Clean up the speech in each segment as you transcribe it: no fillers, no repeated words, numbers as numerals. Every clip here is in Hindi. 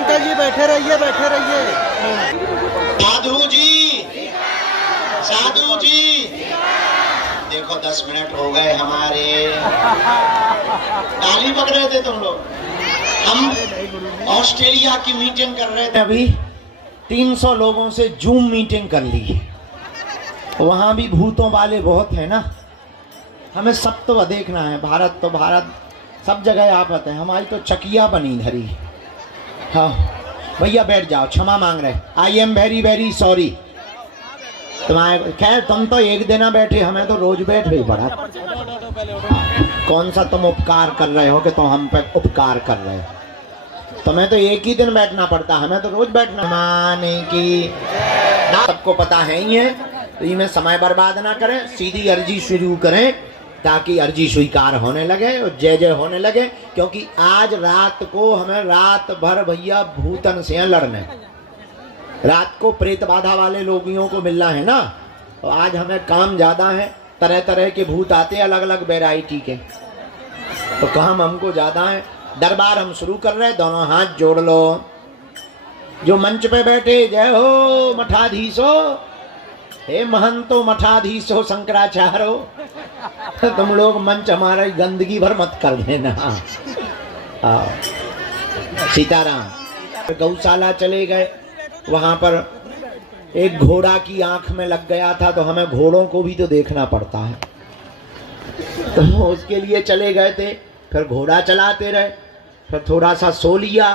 अंकल जी, बैठे रहिए बैठे रहिए। साधु जी, साधु जी, देखो 10 मिनट हो गए हमारे। ताली बज रहे थे तुम लोग। हम ऑस्ट्रेलिया की मीटिंग कर रहे थे, अभी 300 लोगों से जूम मीटिंग कर ली। वहां भी भूतों वाले बहुत है ना। हमें सब तो देखना है, भारत तो भारत, सब जगह आफत है। हमारी तो चकिया बनी धरी। हाँ भैया बैठ जाओ, क्षमा मांग रहे। I am very very sorry. तुम्हारे खैर तुम तो एक दिन बैठे, हमें तो रोज बैठ ही पड़ा। कौन सा तुम उपकार कर रहे हो कि तुम हम पे उपकार कर रहे हो? तुम्हें तो एक ही दिन बैठना पड़ता, हमें तो रोज बैठना। माने की सबको पता है ही है, तो ये में समय बर्बाद ना करें, सीधी अर्जी शुरू करें ताकि अर्जी स्वीकार होने लगे और जय जय होने लगे। क्योंकि आज रात को हमें रात भर भैया भूतन से लड़ने, रात को प्रेत बाधा वाले लोगियों को मिलना है ना। तो आज हमें काम ज्यादा है, तरह तरह के भूत आते हैं, अलग अलग वैरायटी के, तो काम हमको ज्यादा है। दरबार हम शुरू कर रहे हैं, दोनों हाथ जोड़ लो। जो मंच पे बैठे, जय हो मठाधीशो, हे महंतो मठाधीशो शंकराचार्यो, तुम लोग मंच हमारा गंदगी भर मत कर देना। सीताराम। गौशाला चले गए, वहां पर एक घोड़ा की आंख में लग गया था, तो हमें घोड़ों को भी तो देखना पड़ता है, तो उसके लिए चले गए थे। फिर घोड़ा चलाते रहे, फिर थोड़ा सा सो लिया,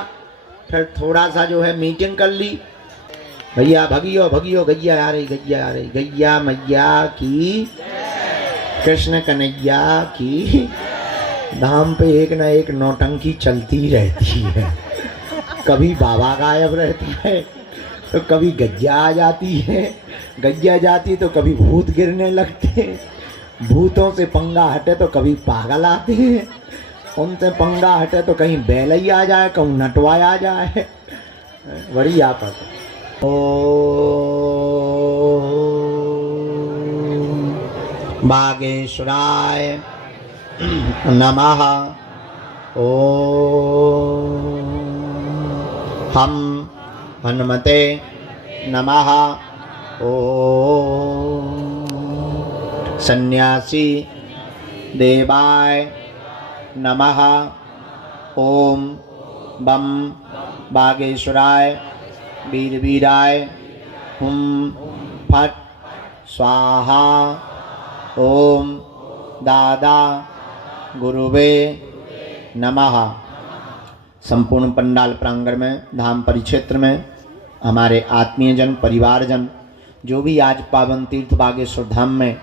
फिर थोड़ा सा जो है मीटिंग कर ली। भैया भगियो भगियो, गैया आ रही, गैया आ रही, गैया मैया की, कृष्ण कन्हैया की। धाम पे एक न एक नौटंकी चलती रहती है। कभी बाबा गायब रहता है, तो कभी गैया आ जाती है, गैया जाती तो कभी भूत गिरने लगते, भूतों से पंगा हटे तो कभी पागल आते हैं, उनसे पंगा हटे तो कहीं बैलई आ जाए, कहीं नटवाय आ जाए, बड़ी आफत। ओ बागेश्वराय नमः। ओ हम हनुमते नमः। ओ सन्यासी देवाय नमः। ओम बम बागेश्वराय वीरवीराय हुम फट स्वाहा। ओम दादा गुरुवे नमः। संपूर्ण पंडाल प्रांगण में, धाम परिक्षेत्र में हमारे आत्मीय जन, परिवारजन जो भी आज पावन तीर्थ बागेश्वर धाम में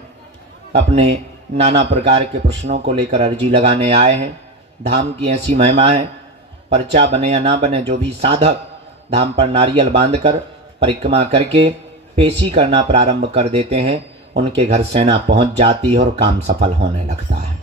अपने नाना प्रकार के प्रश्नों को लेकर अर्जी लगाने आए हैं। धाम की ऐसी महिमा है, पर्चा बने या ना बने, जो भी साधक धाम पर नारियल बांधकर परिक्रमा करके पेशी करना प्रारंभ कर देते हैं, उनके घर सेना पहुंच जाती है और काम सफल होने लगता है।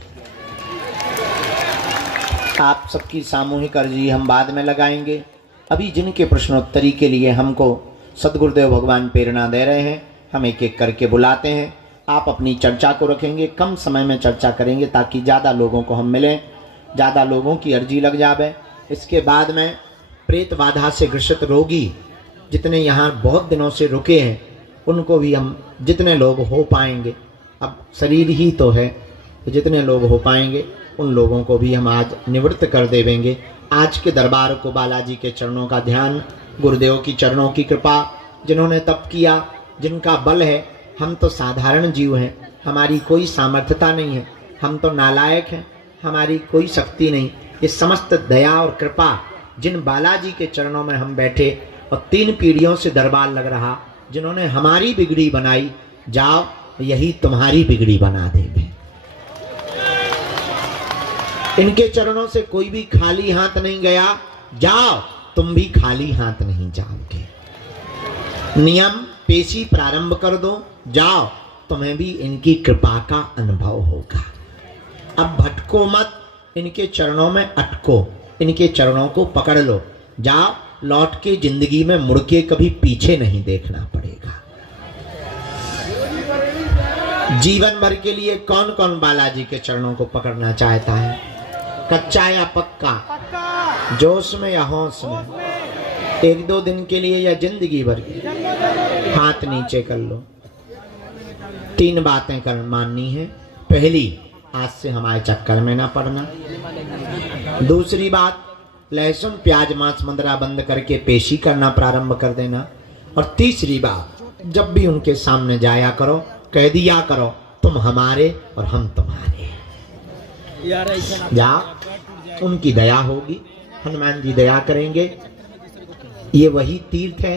आप सबकी सामूहिक अर्जी हम बाद में लगाएंगे। अभी जिनके प्रश्नोत्तरी के लिए हमको सदगुरुदेव भगवान प्रेरणा दे रहे हैं, हम एक एक करके बुलाते हैं। आप अपनी चर्चा को रखेंगे, कम समय में चर्चा करेंगे ताकि ज़्यादा लोगों को हम मिलें, ज़्यादा लोगों की अर्जी लग जावे। इसके बाद में प्रेत बाधा से ग्रसित रोगी जितने यहाँ बहुत दिनों से रुके हैं, उनको भी हम जितने लोग हो पाएंगे, अब शरीर ही तो है, तो जितने लोग हो पाएंगे उन लोगों को भी हम आज निवृत्त कर देवेंगे। आज के दरबार को बालाजी के चरणों का ध्यान, गुरुदेव की चरणों की कृपा, जिन्होंने तप किया, जिनका बल है। हम तो साधारण जीव हैं, हमारी कोई सामर्थ्यता नहीं है, हम तो नालायक हैं, हमारी कोई शक्ति नहीं। ये समस्त दया और कृपा जिन बालाजी के चरणों में हम बैठे और 3 पीढ़ियों से दरबार लग रहा, जिन्होंने हमारी बिगड़ी बनाई, जाओ यही तुम्हारी बिगड़ी बना देंगे। इनके चरणों से कोई भी खाली हाथ नहीं गया, जाओ तुम भी खाली हाथ नहीं जाओगे। नियम पेशी प्रारंभ कर दो, जाओ तुम्हें भी इनकी कृपा का अनुभव होगा। अब भटको मत, इनके चरणों में अटको, इनके चरणों को पकड़ लो, जाओ लौट के जिंदगी में मुड़ के कभी पीछे नहीं देखना पड़ेगा। जीवन भर के लिए कौन कौन बालाजी के चरणों को पकड़ना चाहता है? कच्चा या पक्का, जोश में या होश में? एक दो दिन के लिए या जिंदगी भर के? हाथ नीचे कर लो। 3 बातें कर माननी है। पहली, आज से हमारे चक्कर में ना पड़ना। दूसरी बात, लहसुन प्याज मांस मंदरा बंद करके पेशी करना प्रारंभ कर देना। और तीसरी बात, जब भी उनके सामने जाया करो, कह दिया करो तुम हमारे और हम तुम्हारे। जा, उनकी दया होगी, हनुमान जी दया करेंगे। ये वही तीर्थ है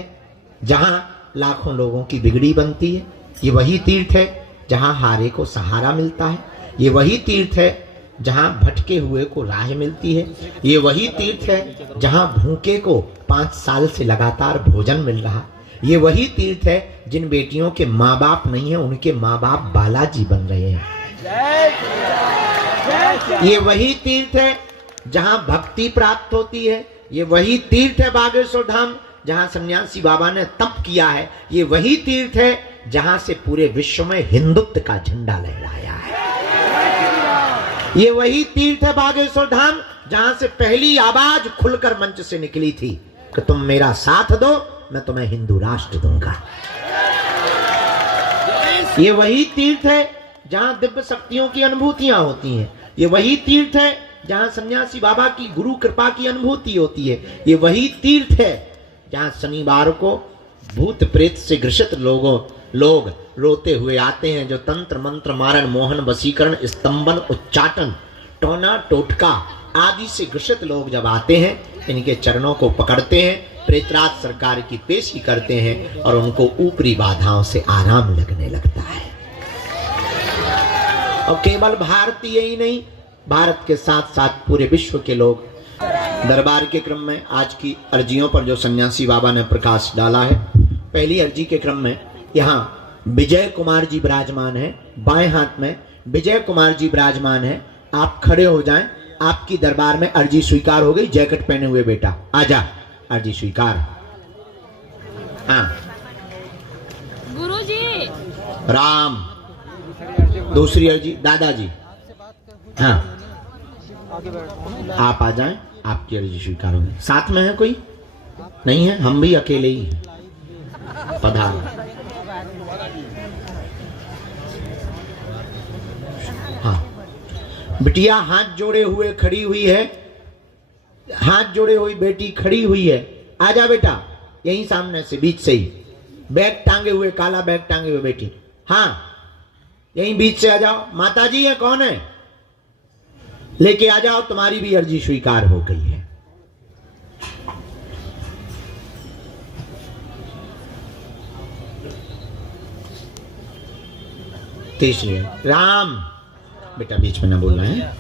जहां लाखों लोगों की बिगड़ी बनती है। ये वही तीर्थ है जहां हारे को सहारा मिलता है। ये वही तीर्थ है जहां भटके हुए को राह मिलती है। ये वही तीर्थ है जहां भूखे को 5 साल से लगातार भोजन मिल रहा। ये वही तीर्थ है जिन बेटियों के माँ बाप नहीं है, उनके माँ बाप बालाजी बन रहे हैं। ये वही तीर्थ है जहां भक्ति प्राप्त होती है। ये वही तीर्थ है बागेश्वर धाम जहां सन्यासी बाबा ने तप किया है। ये वही तीर्थ है जहां से पूरे विश्व में हिंदुत्व का झंडा लहराया है। ये वही तीर्थ है बागेश्वर धाम जहां से पहली आवाज खुलकर मंच से निकली थी कि तुम मेरा साथ दो, मैं तुम्हें हिंदू राष्ट्र दूंगा। ये वही तीर्थ है जहां दिव्य शक्तियों की अनुभूतियां होती हैं। ये वही तीर्थ है जहां सन्यासी बाबा की गुरु कृपा की अनुभूति होती है। ये वही तीर्थ है जहां शनिवार को भूत प्रेत से ग्रसित लोग रोते हुए आते हैं, जो तंत्र मंत्र मारण मोहन वशीकरण स्तंभन उच्चाटन टोना टोटका आदि से ग्रसित लोग जब आते हैं, इनके चरणों को पकड़ते हैं, प्रेतराज सरकार की पेशी करते हैं और उनको ऊपरी बाधाओं से आराम लगने लगता है। और केवल भारतीय ही नहीं, भारत के साथ साथ पूरे विश्व के लोग दरबार के क्रम में आज की अर्जियों पर जो सन्यासी बाबा ने प्रकाश डाला है, पहली अर्जी के क्रम में यहाँ विजय कुमार जी विराजमान है। बाएं हाथ में विजय कुमार जी विराजमान है। आप खड़े हो जाएं, आपकी दरबार में अर्जी स्वीकार हो गई। जैकेट पहने हुए बेटा आजा, अर्जी स्वीकार। हाँ गुरुजी। राम। दूसरी अर्जी दादाजी। हाँ आप आ जाएं, आपकी अर्जी स्वीकार होगी। साथ में है कोई? नहीं है, हम भी अकेले ही हैं। पधार। हाँ बिटिया हाथ जोड़े हुए खड़ी हुई है, हाथ जोड़े हुई बेटी खड़ी हुई है। आजा बेटा, यहीं सामने से बीच से ही, बैग टांगे हुए, काला बैग टांगे हुए बेटी। हाँ यहीं बीच से आ जाओ। माता जी है, कौन है? लेके आ जाओ, तुम्हारी भी अर्जी स्वीकार हो गई है। तीसरी राम। बेटा बीच में ना बोलना है।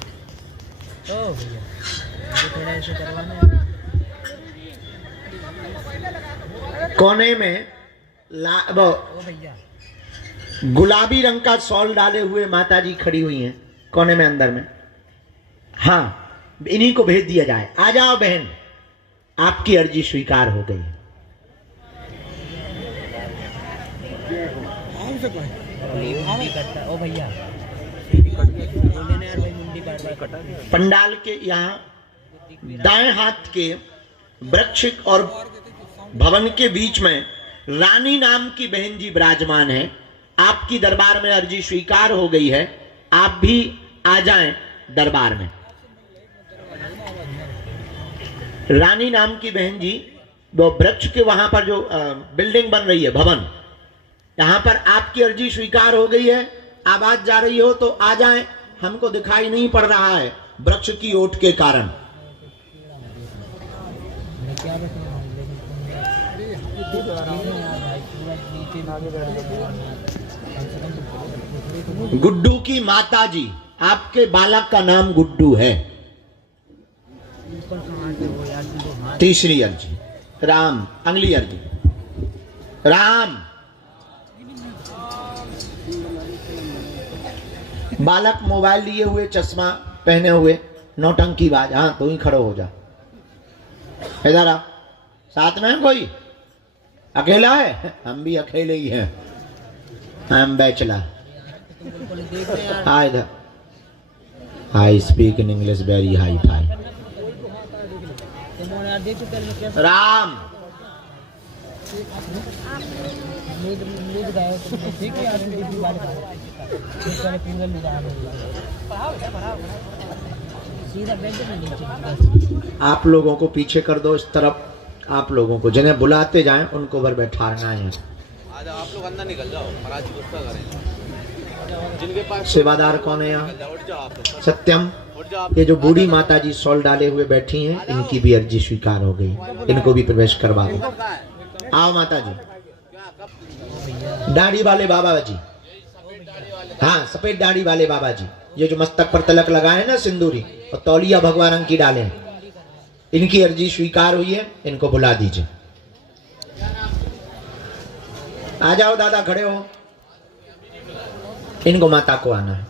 कोने में गुलाबी रंग का शॉल डाले हुए माताजी खड़ी हुई हैं कोने में अंदर में। हाँ इन्हीं को भेज दिया जाए। आ जाओ बहन, आपकी अर्जी स्वीकार हो गई है। पंडाल के यहाँ दाएं हाथ के वृक्ष और भवन के बीच में रानी नाम की बहन जी विराजमान है। आपकी दरबार में अर्जी स्वीकार हो गई है, आप भी आ जाएं दरबार में। रानी नाम की बहन जी, वो वृक्ष के वहां पर जो बिल्डिंग बन रही है, भवन, यहां पर आपकी अर्जी स्वीकार हो गई है। आवाज जा रही हो तो आ जाएं, हमको दिखाई नहीं पड़ रहा है वृक्ष की ओट के कारण। गुड्डू की माता जी, आपके बालक का नाम गुड्डू है। तीसरी अर्जी राम। अगली अर्जी राम। बालक मोबाइल लिए हुए, चश्मा पहने हुए, नौटंकी बाज। हाँ तो ही खड़ो हो जा। इधर आ। साथ में कोई? अकेला है? हम भी अकेले ही हैं। हम बैचलर। हाँ इधर। I speak in English very hi fi. Ram. आप लोगों को पीछे कर दो इस तरफ। आप लोगों को जिन्हें बुलाते जाएं उनको ऊपर बैठाना है। आज आप लोग अंदर निकल जाओ, महाराज जी गुस्सा करें। जिनके पास सेवादार कौन है यहाँ? उठ जाओ आप लोग, सत्यम। उठ जाओ आप। ये जो बूढ़ी माता जी शॉल डाले हुए बैठी हैं, इनकी भी अर्जी स्वीकार हो गई, इनको भी प्रवेश करवा दो। आओ माता जी। दाढ़ी वाले बाबा जी, हाँ सफेद दाढ़ी वाले बाबा जी, ये जो मस्तक पर तिलक लगाए ना सिंदूरी और तौलिया भगवा रंग की डाले, इनकी अर्जी स्वीकार हुई है, इनको बुला दीजिए। आ जाओ दादा, खड़े हो। इनको माता को आना है।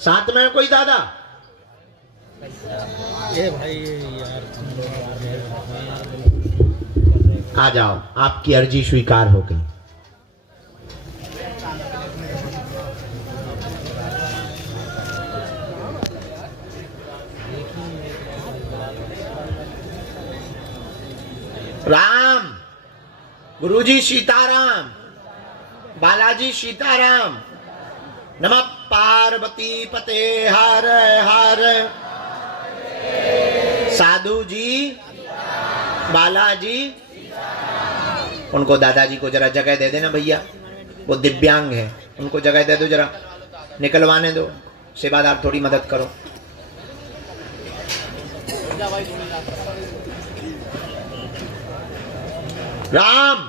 साथ में है कोई दादा? ये भाई यार आ जाओ, आपकी अर्जी स्वीकार हो गई। राम, गुरुजी सीताराम, बालाजी सीताराम, नमः पार्वती पते हर हर। साधु जी, बालाजी, उनको दादाजी को जरा जगह दे देना भैया, वो दिव्यांग है, उनको जगह दे दो, जरा निकलवाने दो। सेवादार थोड़ी मदद करो। राम,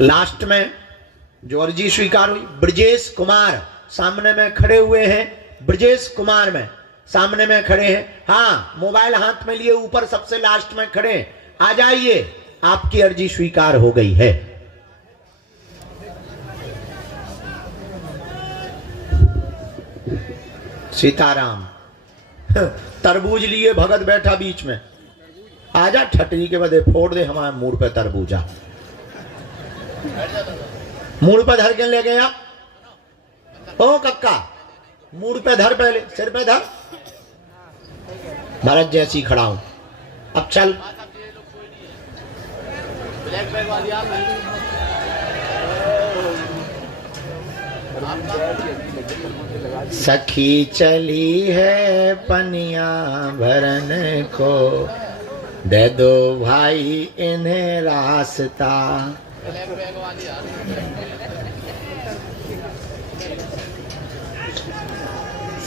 लास्ट में जो अर्जी स्वीकार हुई, ब्रजेश कुमार सामने में खड़े हुए हैं। ब्रजेश कुमार में सामने में खड़े हैं, हाँ मोबाइल हाथ में लिए ऊपर सबसे लास्ट में खड़े। आ जाइए, आपकी अर्जी स्वीकार हो गई है। सीताराम। तरबूज लिए भगत बैठा बीच में, आजा ठटरी के बदे फोड़ दे हमारे मुड़ पे तरबूजा। मुड़ पे धर के ले गया। ओ कक्का, मुड़ पे धर, पहले सिर पे धर। भरत जैसी खड़ा हूं, अब चल। सखी चली है पनिया भरन को, दे दो भाई इन्हें रास्ता।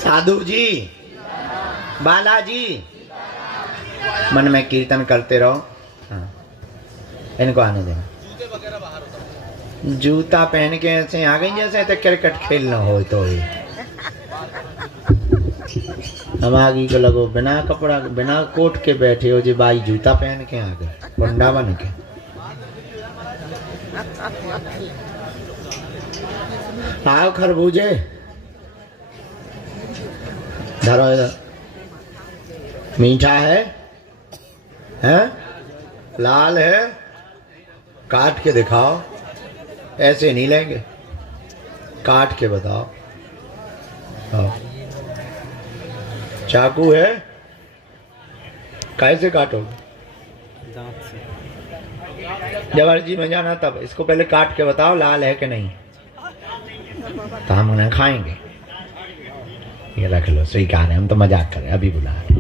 साधु जी, बालाजी, मन में कीर्तन करते रहो। हाँ, इनको आने देना। जूता पहन के ऐसे आ गई जैसे तो क्रिकेट खेलना हो तो ही। हम आगे को लगो बिना कपड़ा बिना कोट के बैठे हो जी, भाई जूता पहन के आ गए पंडा बन के। आओ खरबूजे, धरो इधर। मीठा है? लाल है? काट के दिखाओ, ऐसे नहीं लेंगे, काट के बताओ। चाकू है? कैसे काटोगे? दांत से। जब अर्जी में जाना तब इसको पहले काट के बताओ लाल है कि नहीं, तो हम उन्हें खाएंगे। ये रख लो, स्वीकार है, हम तो मजाक करें, अभी बुला रहे।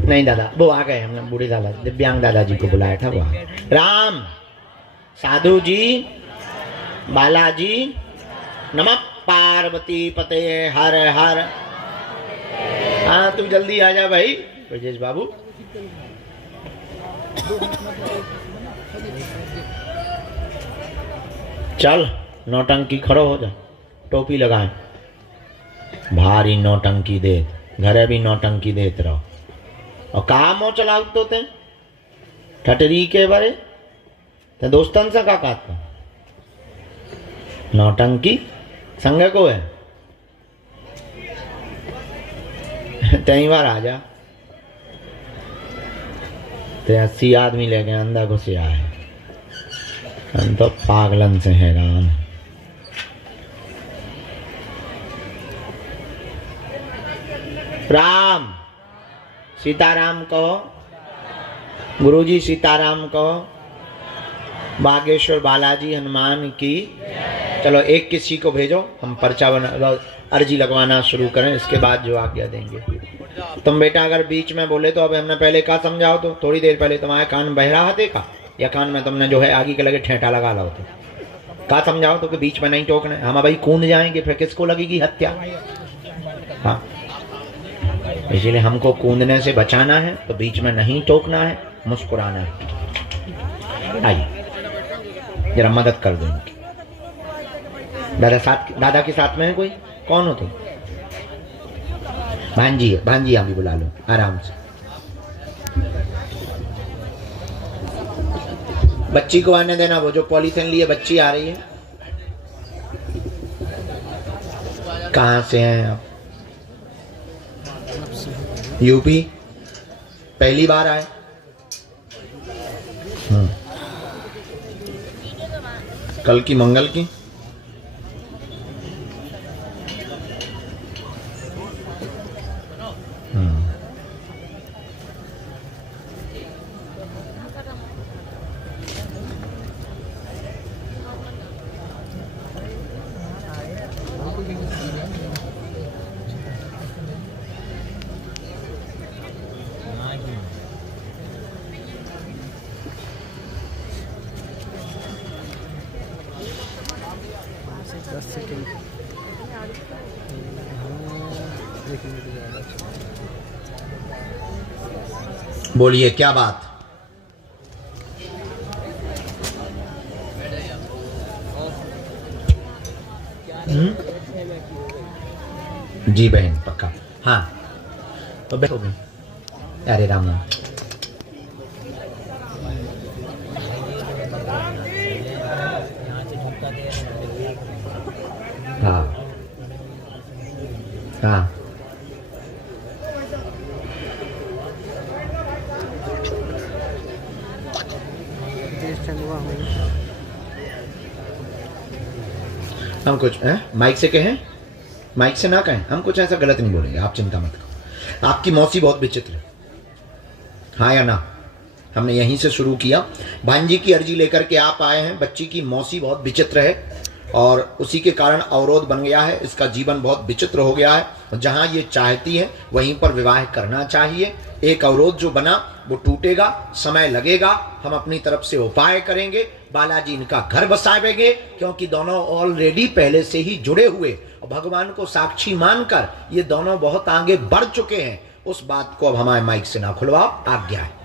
नहीं दादा, वो आ गए, हमने बूढ़े दादा दिव्यांग दादाजी को बुलाया था, वो राम, साधु जी, बालाजी, नमः पार्वती पते हर हर। हाँ तू जल्दी आ जा भाई ब्रजेश बाबू। चल नौटंकी, खड़ो हो जा, टोपी लगाए। भारी नौटंकी दे, घरे भी नौटंकी देते रहो। और कहा मोह चलाओ तो ते ठटरी के बारे ते दोस्तन से का कहता नौटंकी संग को है। तई बार आ जा ते 80 आदमी लेके अंदर घुसे आए। हम तो पागलन से हैरान। राम सीताराम कहो, गुरुजी सीताराम कहो, बागेश्वर बालाजी हनुमान की। चलो एक किसी को भेजो, हम पर्चा बना अर्जी लगवाना शुरू करें, इसके बाद जो आज्ञा देंगे। तुम बेटा अगर बीच में बोले तो अब हमने पहले कहा समझाओ, तो थोड़ी देर पहले तुम्हारे कान बह रहा देखा या कान में तुमने जो है आगे के लगे ठेठा लगा लो, तो कहा समझाओ तो कि बीच में नहीं टोकना है। हम भाई कूद जाएंगे फिर किसको लगेगी हत्या। हाँ, इसीलिए हमको कूदने से बचाना है तो बीच में नहीं टोकना है, मुस्कुराना है। आइए जरा मदद कर दो। दादा के साथ में है कोई? कौन हो तुम? भांजी है, भांजी आप भी बुला लो आराम से। बच्ची को आने देना, वो जो पॉलीथिन लिए बच्ची आ रही है। कहाँ से हैं आप? यूपी? पहली बार आए? कल की मंगल की? बोलिए क्या बात? जी बहन पक्का। हाँ तो बैठो भी। अरे राम राम। हाँ हाँ हम कुछ माइक से कहें? माइक से ना कहें, हम कुछ ऐसा गलत नहीं बोलेंगे, आप चिंता मत करो। आपकी मौसी बहुत विचित्र है, हाँ या ना? हमने यहीं से शुरू किया। भांजी की अर्जी लेकर के आप आए हैं। बच्ची की मौसी बहुत विचित्र है और उसी के कारण अवरोध बन गया है। इसका जीवन बहुत विचित्र हो गया है। जहां ये चाहती है वहीं पर विवाह करना चाहिए। एक अवरोध जो बना वो टूटेगा, समय लगेगा, हम अपनी तरफ से उपाय करेंगे। बालाजी इनका घर बसावेंगे क्योंकि दोनों ऑलरेडी पहले से ही जुड़े हुए और भगवान को साक्षी मानकर ये दोनों बहुत आगे बढ़ चुके हैं। उस बात को अब हमारे माइक से ना खुलवाओ, आज्ञा है।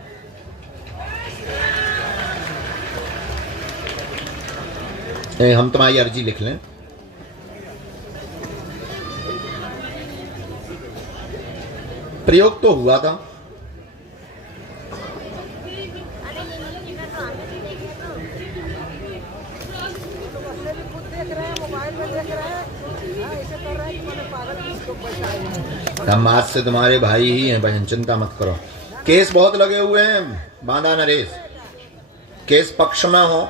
हम तुम्हारी अर्जी लिख लें। प्रयोग तो हुआ था, हम आज से तुम्हारे भाई ही हैं बहन, चिंता मत करो। केस बहुत लगे हुए हैं, बांधा नरेश। केस पक्ष में हो,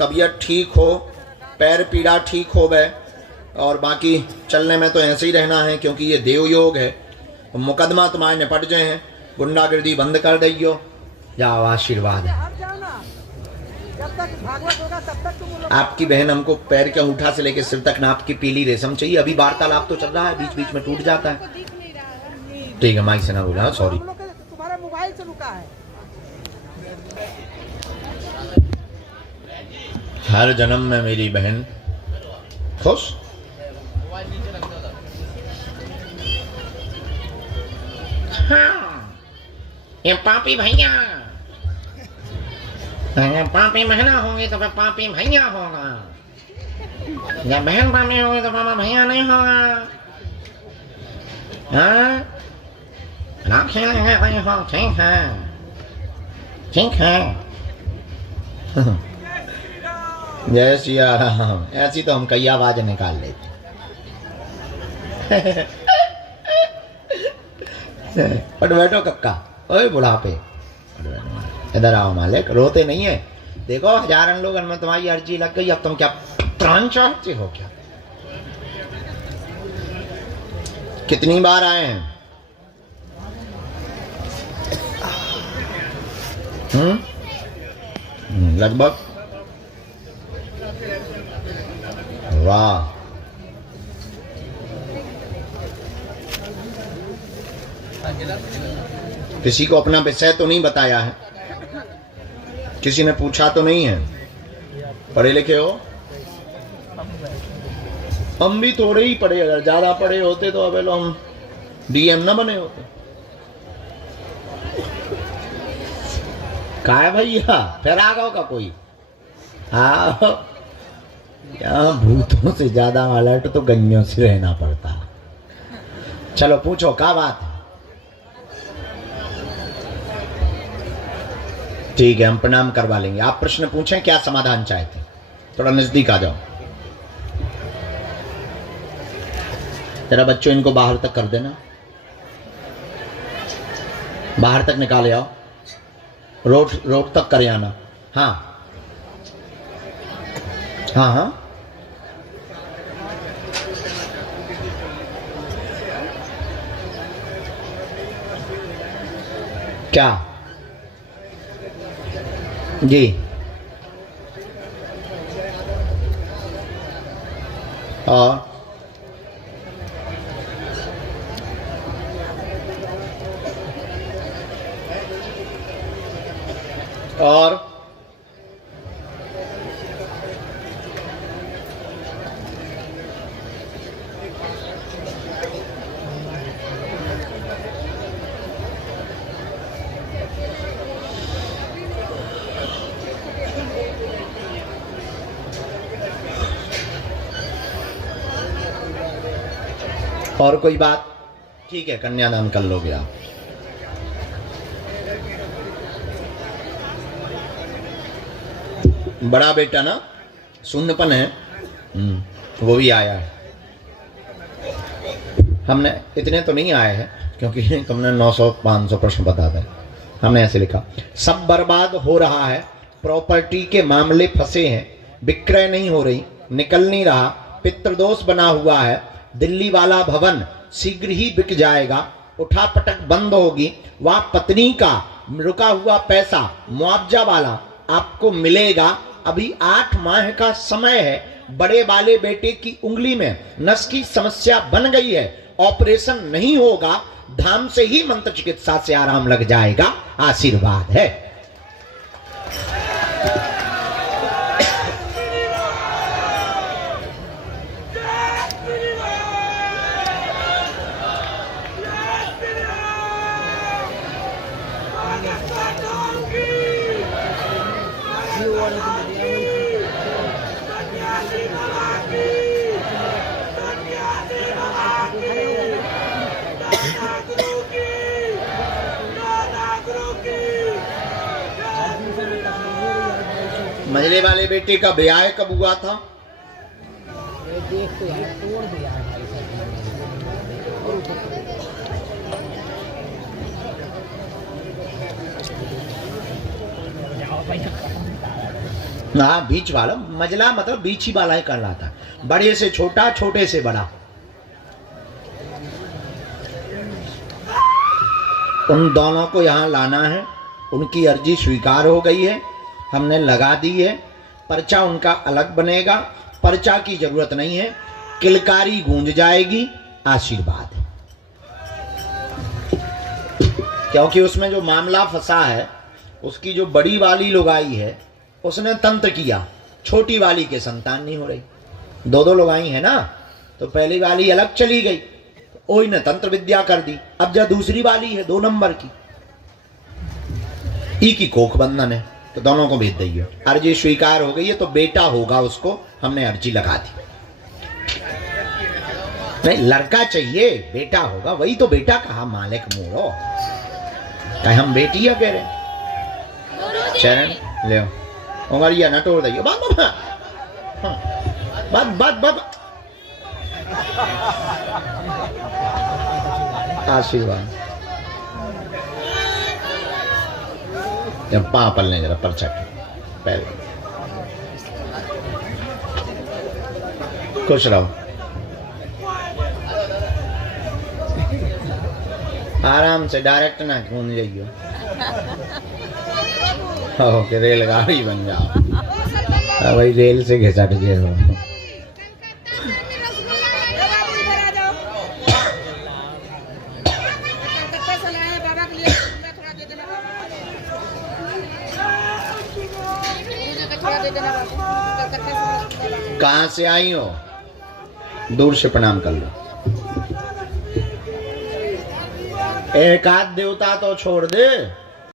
तबीयत ठीक हो, पैर पीड़ा ठीक हो गए और बाकी चलने में तो ऐसे ही रहना है क्योंकि ये देव योग है। मुकदमा तुम्हारे निपट गए हैं, गुंडागिर्दी बंद कर दियो। जाओ, आशीर्वाद है। आपकी बहन हमको पैर के अंगूठा से लेकर सिर तक नाप की पीली रेशम चाहिए। अभी वार्तालाप तो चल रहा है, बीच बीच में टूट जाता है। ठीक है, माइक से ना बोला, सॉरी। तुम्हारे मोबाइल से रुका है। हर जन्म में मेरी बहन खुश। हाँ, ये पापी भैया, पापी बहना होंगी तो फिर पापी भैया होगा। जब बहन पापी होगी तो पापा भैया नहीं होगा। हाँ, खेलेंगे भाई हो, ठीक है, ठीक है। जय सिया राम। ऐसी तो हम कई आवाज निकाल लेते। पट बैठो कक्का, ओए बुढ़ापे, इधर आओ मालिक, रोते नहीं है। देखो हजारन लोग में तुम्हारी अर्जी लग गई, अब तुम क्या प्राण चाहते हो क्या? कितनी बार आए हैं? लगभग। वाह, किसी को अपना विषय तो नहीं बताया है, किसी ने पूछा तो नहीं है। पढ़े लिखे हो? हम भी थोड़े ही पढ़े, अगर ज्यादा पढ़े होते तो अब हम डीएम ना बने होते। का है भैया, फिर आ गओ का कोई? हाँ, यहाँ भूतों से ज्यादा अलर्ट तो गंजियों से रहना पड़ता। चलो पूछो, क्या बात है? ठीक है, हम प्रणाम करवा लेंगे। आप प्रश्न पूछें, क्या समाधान चाहते हैं? थोड़ा नजदीक आ जाओ जरा। बच्चों, इनको बाहर तक कर देना, बाहर तक निकाले आओ, रोड तक कर आना। हाँ हाँ हाँ, क्या जी? और कोई बात? ठीक है, कन्यादान कर लोगे आप। बड़ा बेटा ना शून्यपन है, वो भी आया है। हमने इतने तो नहीं आए हैं क्योंकि तुमने 900-500 प्रश्न बता दें। हमने ऐसे लिखा, सब बर्बाद हो रहा है, प्रॉपर्टी के मामले फंसे हैं, विक्रय नहीं हो रही, निकल नहीं रहा, पितृदोष बना हुआ है, दिल्ली वाला भवन शीघ्र ही बिक जाएगा, उठापटक बंद होगी, वह पत्नी का रुका हुआ पैसा मुआवजा वाला आपको मिलेगा, अभी 8 माह का समय है, बड़े वाले बेटे की उंगली में नस की समस्या बन गई है, ऑपरेशन नहीं होगा, धाम से ही मंत्र चिकित्सा से आराम लग जाएगा, आशीर्वाद है। मजले वाले बेटे का ब्याह कब हुआ था? हाँ, बीच वाला मजला मतलब बीच ही वाला ही कहलाता है, बड़े से छोटा, छोटे से बड़ा। उन दोनों को यहाँ लाना है, उनकी अर्जी स्वीकार हो गई है, हमने लगा दी है, पर्चा उनका अलग बनेगा, पर्चा की जरूरत नहीं है, किलकारी गूंज जाएगी, आशीर्वाद है। क्योंकि उसमें जो मामला फंसा है, उसकी जो बड़ी वाली लुगाई है उसने तंत्र किया, छोटी वाली के संतान नहीं हो रही, 2 लुगाई है ना, तो पहली वाली अलग चली गई, ओई ने तंत्र विद्या कर दी, अब जब दूसरी वाली है 2 नंबर की, ई की कोख बंधन है, तो दोनों को भेज दिए। अर्जी स्वीकार हो गई है, तो बेटा होगा, उसको हमने अर्जी लगा दी। नहीं, लड़का चाहिए, बेटा होगा, वही तो बेटा कहा, मालिक मोरो कहे हम बेटिया कह रहे। चरण ले उंगलिया न तोड़ दियो, बात आशीर्वाद। जब पाँ पलने जरा परछा पहले खुश रहो। आराम से डायरेक्ट ना कूद जाइयो हो कि रेलगाड़ी बन जाओ। भाई रेल से घिसट गए हो। कहाँ से आई हो? दूर से प्रणाम कर लो। एक आध देवता तो छोड़ दे।